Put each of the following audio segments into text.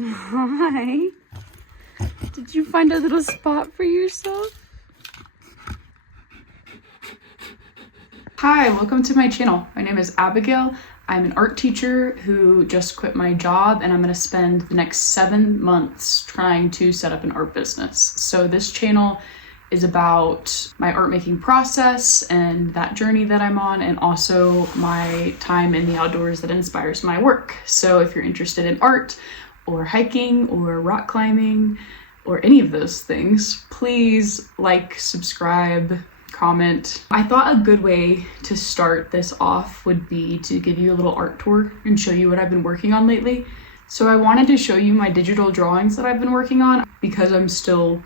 Hi. Did you find a little spot for yourself? Hi, welcome to my channel. My name is Abigail. I'm an art teacher who just quit my job, and I'm going to spend the next 7 months trying to set up an art business. So this channel is about my art making process and that journey that I'm on, and also my time in the outdoors that inspires my work. So if you're interested in art or hiking or rock climbing or any of those things, please like, subscribe, comment. I thought a good way to start this off would be to give you a little art tour and show you what I've been working on lately. So I wanted to show you my digital drawings that I've been working on because I'm still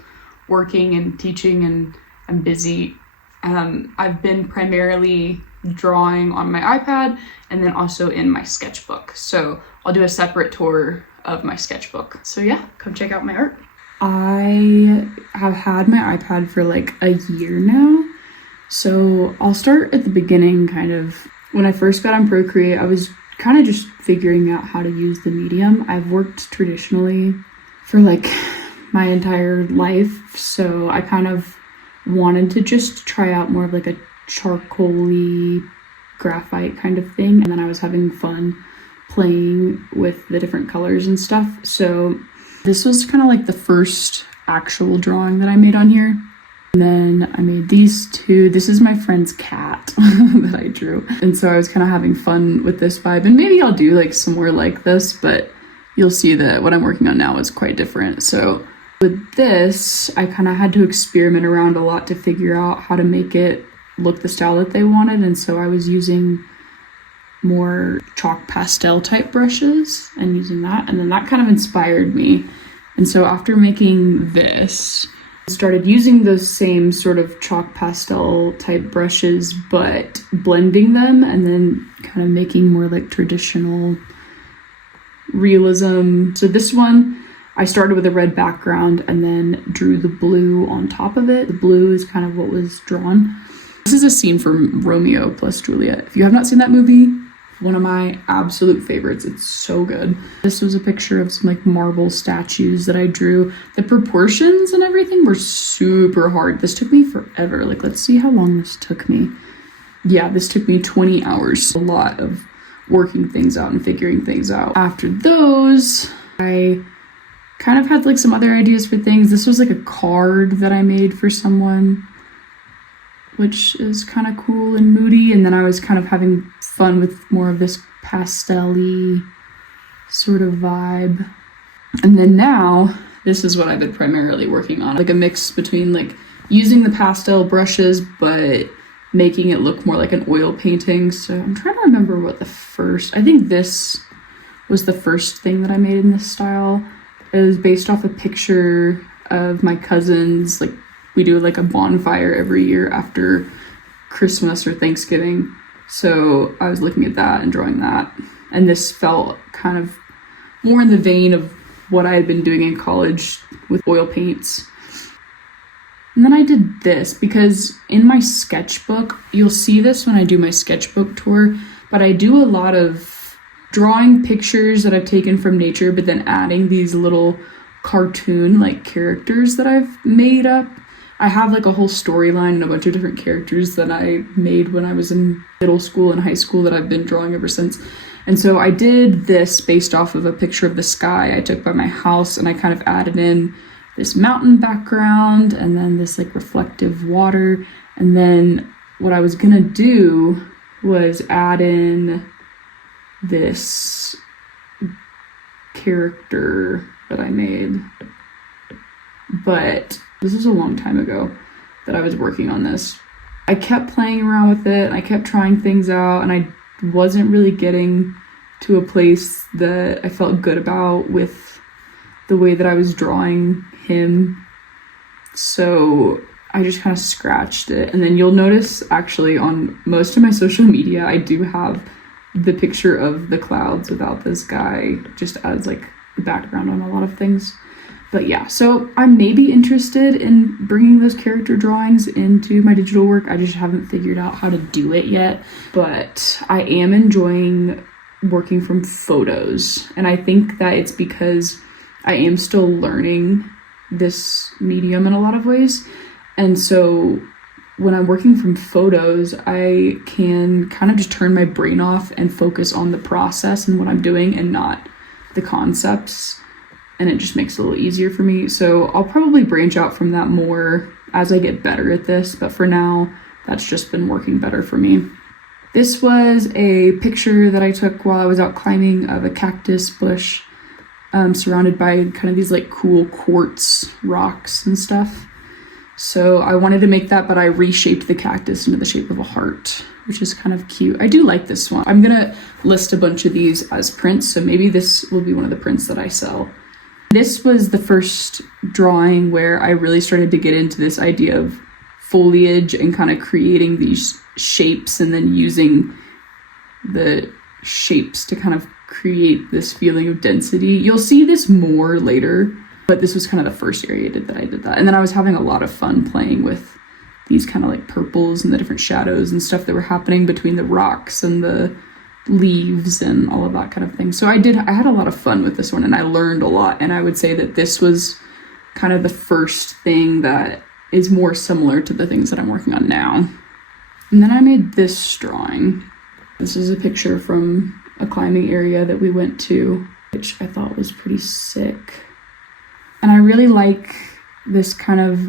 working and teaching and I'm busy. I've been primarily drawing on my iPad and then also in my sketchbook. So I'll do a separate tour of my sketchbook. So yeah, come check out my art. I have had my iPad for like a year now. So I'll start at the beginning, kind of. When I first got on Procreate, I was kind of just figuring out how to use the medium. I've worked traditionally for like my entire life, so I kind of wanted to just try out more of like a charcoal-y graphite kind of thing, and then I was having fun playing with the different colors and stuff. So this was kind of like the first actual drawing that I made on here. And then I made these two. This is my friend's cat that I drew. And so I was kind of having fun with this vibe. And maybe I'll do like some more like this, but you'll see that what I'm working on now is quite different. So with this, I kind of had to experiment around a lot to figure out how to make it look the style that they wanted. And so I was using more chalk pastel type brushes and using that, and then that kind of inspired me. And so after making this, I started using those same sort of chalk pastel type brushes, but blending them and then kind of making more like traditional realism. So this one, I started with a red background and then drew the blue on top of it. The blue is kind of what was drawn. This is a scene from Romeo plus Juliet. If you have not seen that movie, one of my absolute favorites. It's so good. This was a picture of some like marble statues that I drew. The proportions and everything were super hard. This took me forever. Like, let's see how long this took me. Yeah, this took me 20 hours. A lot of working things out and figuring things out. After those, I kind of had like some other ideas for things. This was like a card that I made for someone, which is kind of cool and moody. And then I was kind of having fun with more of this pastel-y sort of vibe. And then now, this is what I've been primarily working on. Like a mix between like using the pastel brushes, but making it look more like an oil painting. So I'm trying to remember what I think this was the first thing that I made in this style. It was based off a picture of my cousins. Like, we do like a bonfire every year after Christmas or Thanksgiving. So I was looking at that and drawing that. And this felt kind of more in the vein of what I had been doing in college with oil paints. And then I did this because in my sketchbook, you'll see this when I do my sketchbook tour, but I do a lot of drawing pictures that I've taken from nature, but then adding these little cartoon like characters that I've made up. I have like a whole storyline and a bunch of different characters that I made when I was in middle school and high school that I've been drawing ever since. And so I did this based off of a picture of the sky I took by my house, and I kind of added in this mountain background and then this like reflective water. And then what I was gonna do was add in this character that I made. But this was a long time ago that I was working on this. I kept playing around with it and I kept trying things out, and I wasn't really getting to a place that I felt good about with the way that I was drawing him. So I just kind of scratched it. And then you'll notice actually on most of my social media, I do have the picture of the clouds without this guy just as like the background on a lot of things. But yeah, so I may be interested in bringing those character drawings into my digital work. I just haven't figured out how to do it yet. But I am enjoying working from photos. And I think that it's because I am still learning this medium in a lot of ways. And so when I'm working from photos, I can kind of just turn my brain off and focus on the process and what I'm doing and not the concepts. And it just makes it a little easier for me. So I'll probably branch out from that more as I get better at this. But for now, that's just been working better for me. This was a picture that I took while I was out climbing of a cactus bush, surrounded by kind of these like cool quartz rocks and stuff. So I wanted to make that, but I reshaped the cactus into the shape of a heart, which is kind of cute. I do like this one. I'm gonna list a bunch of these as prints, so maybe this will be one of the prints that I sell. This was the first drawing where I really started to get into this idea of foliage and kind of creating these shapes and then using the shapes to kind of create this feeling of density. You'll see this more later, but this was kind of the first area that I did that. And then I was having a lot of fun playing with these kind of like purples and the different shadows and stuff that were happening between the rocks and the leaves and all of that kind of thing. So I had a lot of fun with this one, and I learned a lot. And I would say that this was kind of the first thing that is more similar to the things that I'm working on now. And then I made this drawing. This is a picture from a climbing area that we went to, which I thought was pretty sick. And I really like this kind of,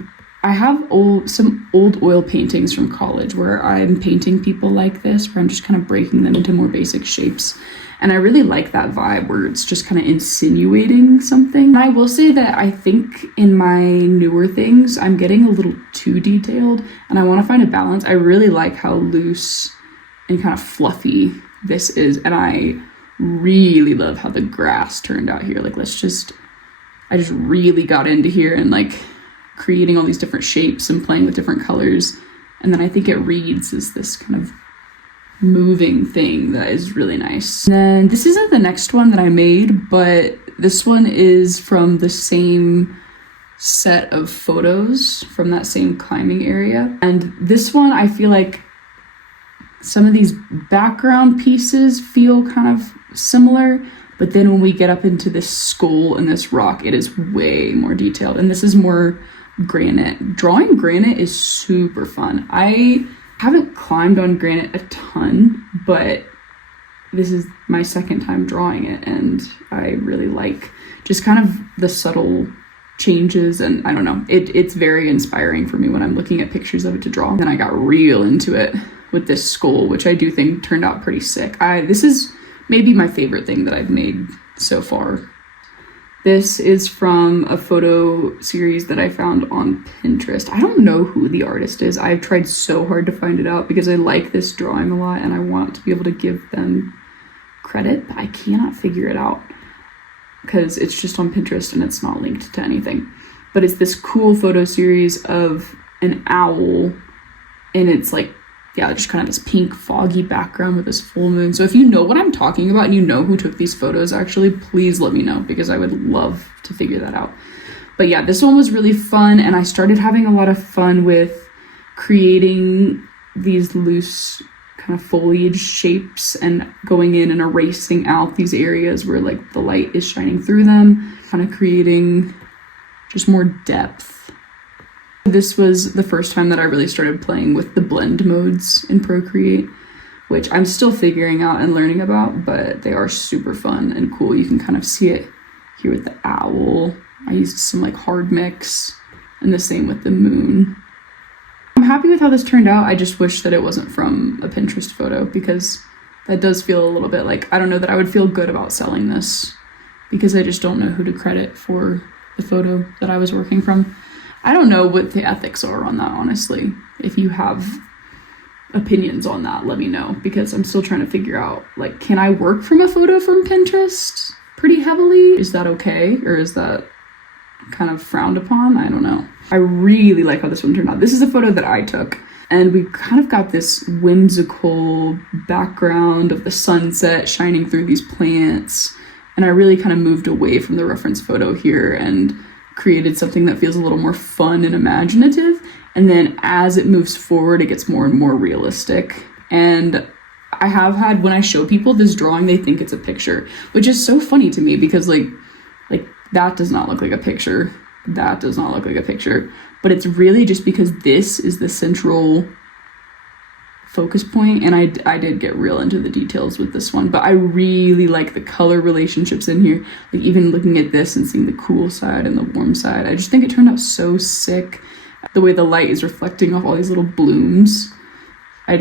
I have some old oil paintings from college where I'm painting people like this, where I'm just kind of breaking them into more basic shapes. And I really like that vibe where it's just kind of insinuating something. And I will say that I think in my newer things, I'm getting a little too detailed, and I want to find a balance. I really like how loose and kind of fluffy this is. And I really love how the grass turned out here. Like, I just really got into here and like creating all these different shapes and playing with different colors. And then I think it reads as this kind of moving thing that is really nice. And then this isn't the next one that I made, but this one is from the same set of photos from that same climbing area. And this one, I feel like some of these background pieces feel kind of similar, but then when we get up into this skull and this rock, it is way more detailed. And this is more granite. Drawing granite is super fun. I haven't climbed on granite a ton, but this is my second time drawing it, and I really like just kind of the subtle changes. And I don't know, it's very inspiring for me when I'm looking at pictures of it to draw. And I got real into it with this skull, which I do think turned out pretty sick. This is maybe my favorite thing that I've made so far. This is from a photo series that I found on Pinterest. I don't know who the artist is. I've tried so hard to find it out because I like this drawing a lot and I want to be able to give them credit, but I cannot figure it out because it's just on Pinterest and it's not linked to anything. But it's this cool photo series of an owl, and it's like, yeah, just kind of this pink foggy background with this full moon. So if you know what I'm talking about and you know who took these photos, actually, please let me know because I would love to figure that out. But yeah, this one was really fun, and I started having a lot of fun with creating these loose kind of foliage shapes and going in and erasing out these areas where like the light is shining through them, kind of creating just more depth. This was the first time that I really started playing with the blend modes in Procreate, which I'm still figuring out and learning about, but they are super fun and cool. You can kind of see it here with the owl. I used some like hard mix, and the same with the moon. I'm happy with how this turned out. I just wish that it wasn't from a Pinterest photo because that does feel a little bit like, I don't know that I would feel good about selling this because I just don't know who to credit for the photo that I was working from. I don't know what the ethics are on that, honestly. If you have opinions on that, let me know, because I'm still trying to figure out, like, can I work from a photo from Pinterest pretty heavily? Is that okay? Or is that kind of frowned upon? I don't know. I really like how this one turned out. This is a photo that I took, and we kind of got this whimsical background of the sunset shining through these plants. And I really kind of moved away from the reference photo here and created something that feels a little more fun and imaginative. And then as it moves forward, it gets more and more realistic. And I have had, when I show people this drawing, they think it's a picture, which is so funny to me because like That does not look like a picture. That does not look like a picture. But it's really just because this is the central focus point, and I did get real into the details with this one, but I really like the color relationships in here. Like even looking at this and seeing the cool side and the warm side, I just think it turned out so sick. The way the light is reflecting off all these little blooms. I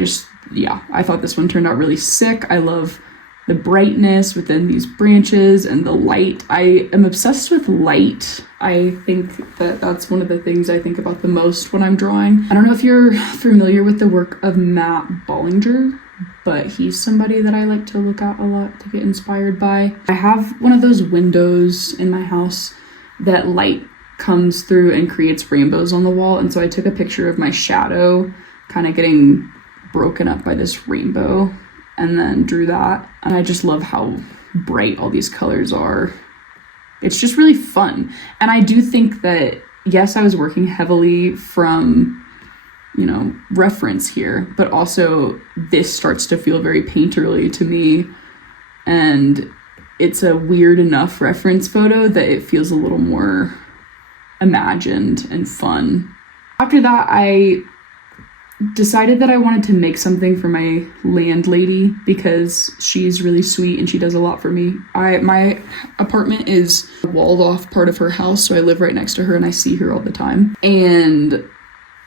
thought this one turned out really sick. I love the brightness within these branches and the light. I am obsessed with light. I think that that's one of the things I think about the most when I'm drawing. I don't know if you're familiar with the work of Matt Bollinger, but he's somebody that I like to look at a lot to get inspired by. I have one of those windows in my house that light comes through and creates rainbows on the wall, and so I took a picture of my shadow kind of getting broken up by this rainbow and then drew that. And I just love how bright all these colors are. It's just really fun. And I do think that, yes, I was working heavily from, reference here, but also this starts to feel very painterly to me. And it's a weird enough reference photo that it feels a little more imagined and fun. After that, I decided that I wanted to make something for my landlady because she's really sweet and she does a lot for me. My apartment is a walled off part of her house, so I live right next to her and I see her all the time. And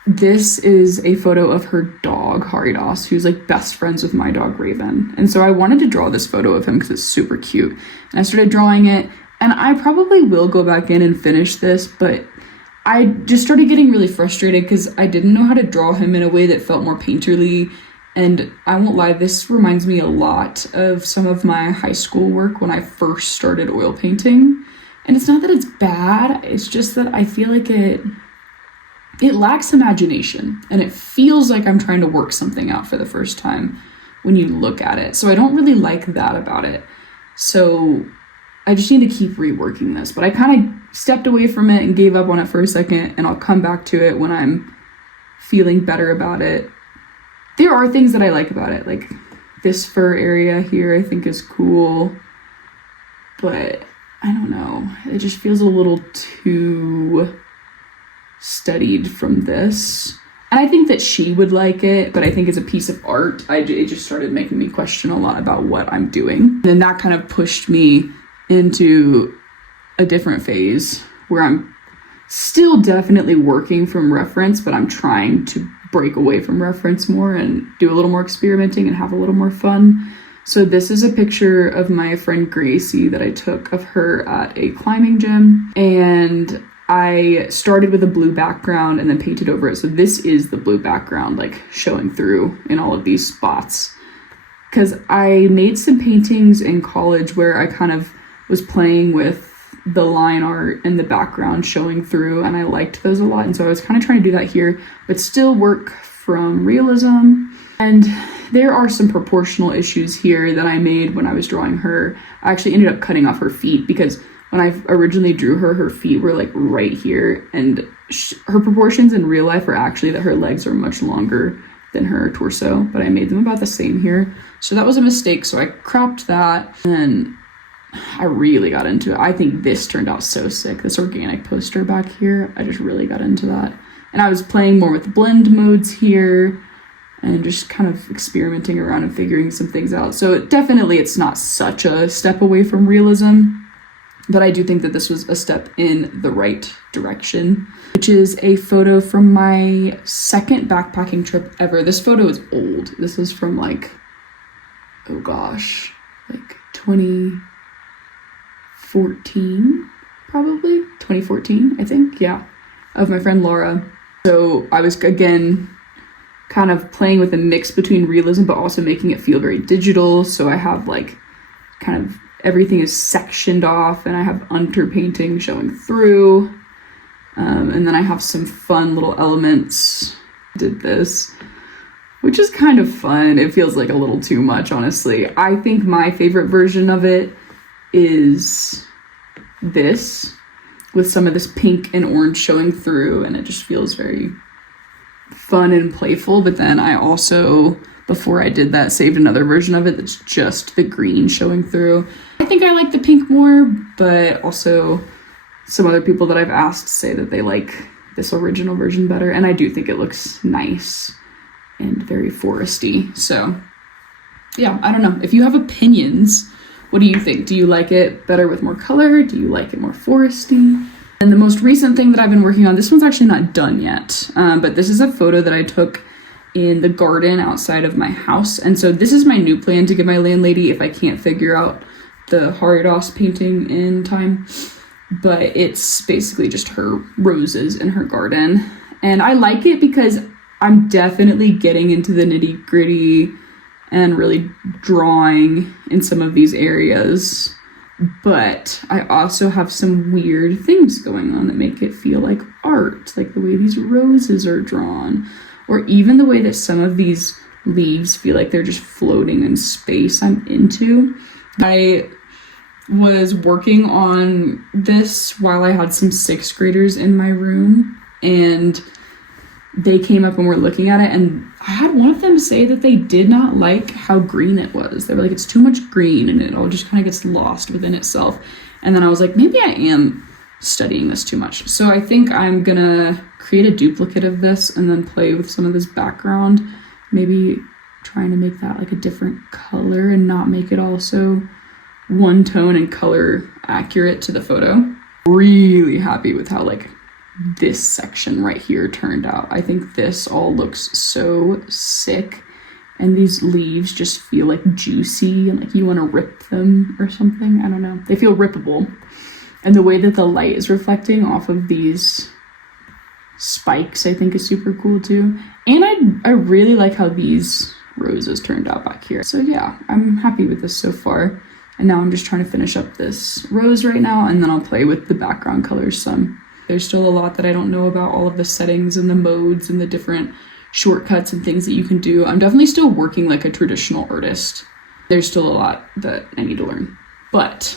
this is a photo of her dog, Haridas, who's like best friends with my dog, Raven. And so I wanted to draw this photo of him because it's super cute. And I started drawing it, and I probably will go back in and finish this, but I just started getting really frustrated because I didn't know how to draw him in a way that felt more painterly. And I won't lie, this reminds me a lot of some of my high school work when I first started oil painting. And it's not that it's bad, it's just that I feel like it lacks imagination, and it feels like I'm trying to work something out for the first time when you look at it. So I don't really like that about it. So I just need to keep reworking this, but I kind of stepped away from it and gave up on it for a second, and I'll come back to it when I'm feeling better about it. There are things that I like about it, like this fur area here I think is cool, but I don't know, it just feels a little too studied from this. And I think that she would like it, but I think as a piece of art, it just started making me question a lot about what I'm doing. And then that kind of pushed me into a different phase where I'm still definitely working from reference, but I'm trying to break away from reference more and do a little more experimenting and have a little more fun. So this is a picture of my friend Gracie that I took of her at a climbing gym, and I started with a blue background and then painted over it. So this is the blue background, like showing through in all of these spots. Because I made some paintings in college where I kind of was playing with the line art and the background showing through, and I liked those a lot. And so I was kind of trying to do that here, but still work from realism. And there are some proportional issues here that I made when I was drawing her. I actually ended up cutting off her feet because when I originally drew her, her feet were like right here, and her proportions in real life are actually that her legs are much longer than her torso, but I made them about the same here. So that was a mistake, so I cropped that, and I really got into it. I think this turned out so sick. This organic poster back here, I just really got into that. And I was playing more with blend modes here and just kind of experimenting around and figuring some things out. So it's not such a step away from realism, but I do think that this was a step in the right direction, which is a photo from my second backpacking trip ever. This photo is old. This is from like 2014, probably 2014, I think. Yeah. Of my friend Laura. So I was, again, kind of playing with a mix between realism, but also making it feel very digital. So I have like kind of everything is sectioned off, and I have underpainting showing through. And then I have some fun little elements. Did this, which is kind of fun. It feels like a little too much, honestly. I think my favorite version of it is this, with some of this pink and orange showing through, and it just feels very fun and playful. But then I also, before I did that, saved another version of it that's just the green showing through. I think I like the pink more, but also some other people that I've asked say that they like this original version better, and I do think it looks nice and very foresty. So yeah, I don't know. If you have opinions, what do you think? Do you like it better with more color? Do you like it more foresty? And the most recent thing that I've been working on, this one's actually not done yet, but this is a photo that I took in the garden outside of my house. And so this is my new plan to give my landlady if I can't figure out the Haridos painting in time. But it's basically just her roses in her garden. And I like it because I'm definitely getting into the nitty gritty and really drawing in some of these areas. But I also have some weird things going on that make it feel like art, like the way these roses are drawn, or even the way that some of these leaves feel like they're just floating in space. I'm into. I was working on this while I had some 6th graders in my room, and they came up and were looking at it, and I had one of them say that they did not like how green it was. They were like, it's too much green and it all just kind of gets lost within itself. And then I was like, maybe I am studying this too much. So I think I'm gonna create a duplicate of this and then play with some of this background, maybe trying to make that like a different color and not make it all so one tone and color accurate to the photo. Really happy with how like this section right here turned out. I think this all looks so sick, and these leaves just feel like juicy and like you want to rip them or something. I don't know, they feel rippable. And the way that the light is reflecting off of these spikes I think is super cool too. And I really like how these roses turned out back here. So yeah, I'm happy with this so far. And now I'm just trying to finish up this rose right now, and then I'll play with the background colors some. There's still a lot that I don't know about, all of the settings and the modes and the different shortcuts and things that you can do. I'm definitely still working like a traditional artist. There's still a lot that I need to learn. But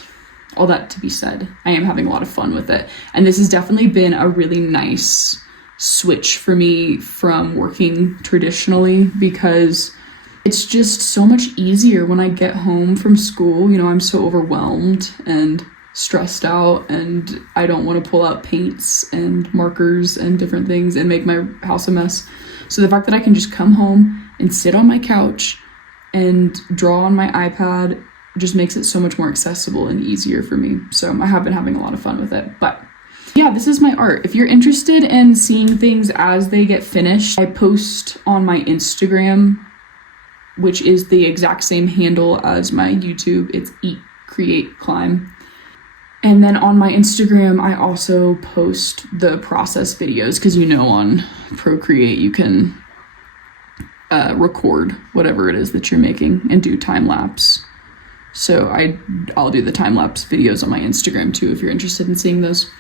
all that to be said, I am having a lot of fun with it. And this has definitely been a really nice switch for me from working traditionally, because it's just so much easier when I get home from school. You know, I'm so overwhelmed and stressed out, and I don't want to pull out paints and markers and different things and make my house a mess. So the fact that I can just come home and sit on my couch and draw on my iPad just makes it so much more accessible and easier for me. So I have been having a lot of fun with it. But yeah, this is my art. If you're interested in seeing things as they get finished, I post on my Instagram, which is the exact same handle as my YouTube. It's Eat, Create, Climb. And then on my Instagram, I also post the process videos, because you know on Procreate you can record whatever it is that you're making and do time lapse. So I'll do the time lapse videos on my Instagram too if you're interested in seeing those.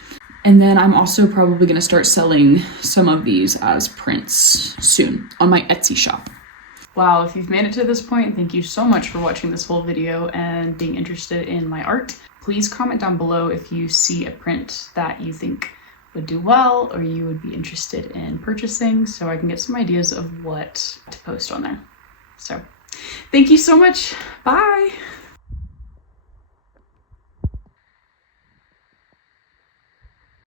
And then I'm also probably going to start selling some of these as prints soon on my Etsy shop. Wow, if you've made it to this point, thank you so much for watching this whole video and being interested in my art. Please comment down below if you see a print that you think would do well or you would be interested in purchasing, so I can get some ideas of what to post on there. So thank you so much. Bye.